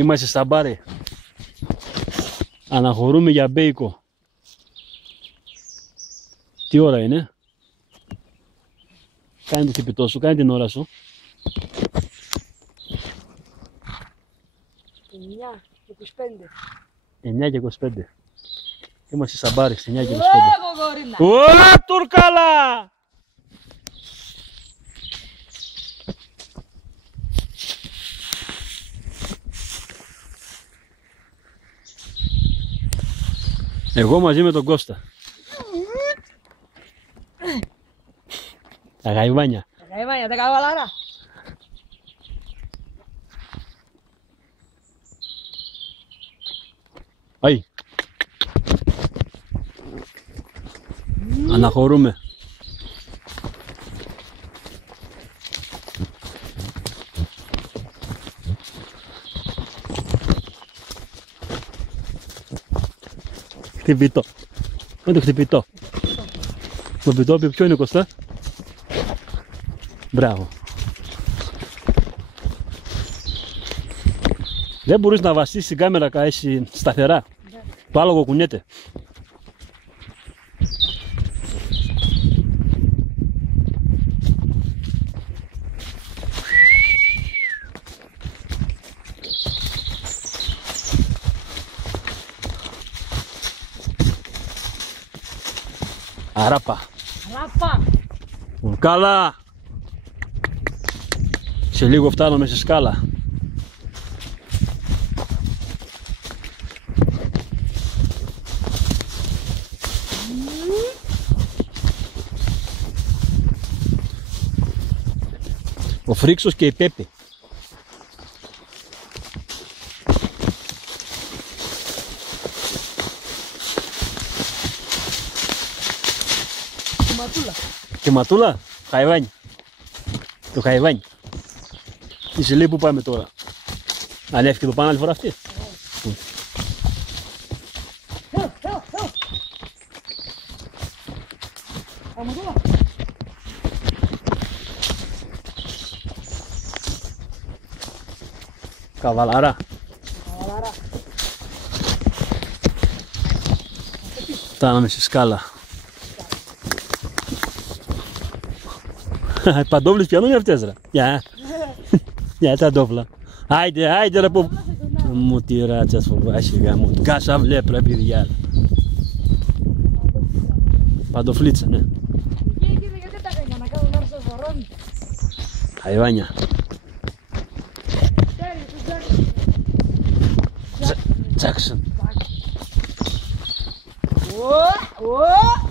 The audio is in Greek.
Είμαστε στα μπάρε. Αναχωρούμε για μπέικο. Τι ώρα είναι? Κάνε το χτυπητό σου, κάνε την ώρα σου. 9 και 25. Είμαστε στα μπάρε, 9 και 25. Ω, Τουρκάλα! Εγώ μαζί με τον Κώστα. Τα γαϊβάνια. Τα γαϊβάνια, τα καβαλάρα. Αϊ. Αναχωρούμε. Χτυπητό. Με το χτυπητό. Το χτυπητό ποιο είναι, Κωστά? Μπράβο. Δεν μπορείς να βαστείς την κάμερα έτσι σταθερά. Το άλογο κουνιέται. Αράπα. Αράπα. Καλά. Σε λίγο φτάνουμε σε σκάλα. Ο Φρίξος και η Πέπη. Και ματούλα. Και ματούλα, χαϊβάνι. Το χαϊβάνι. Είσαι λέει που πάμε τώρα. Ανέφηκε το πάνω άλλη φορά αυτή. Καβαλάρα. Φτάναμε στη σκάλα. Οι παντόφλες ποιανού είναι αυτές ρε. Γεια. Γεια τα ντόφλα. Άιντε, άιντε ρε που... Μου τη ράτσα φοβάσαι γάμο. Κάσα βλέπρα παιδιά. Παντοφλίτσα, ναι. Γιατί τα έκανα να κάνω να έρθω στο βορρόνι. Χαϊβάνια. Τζάκσον. Ω, ω.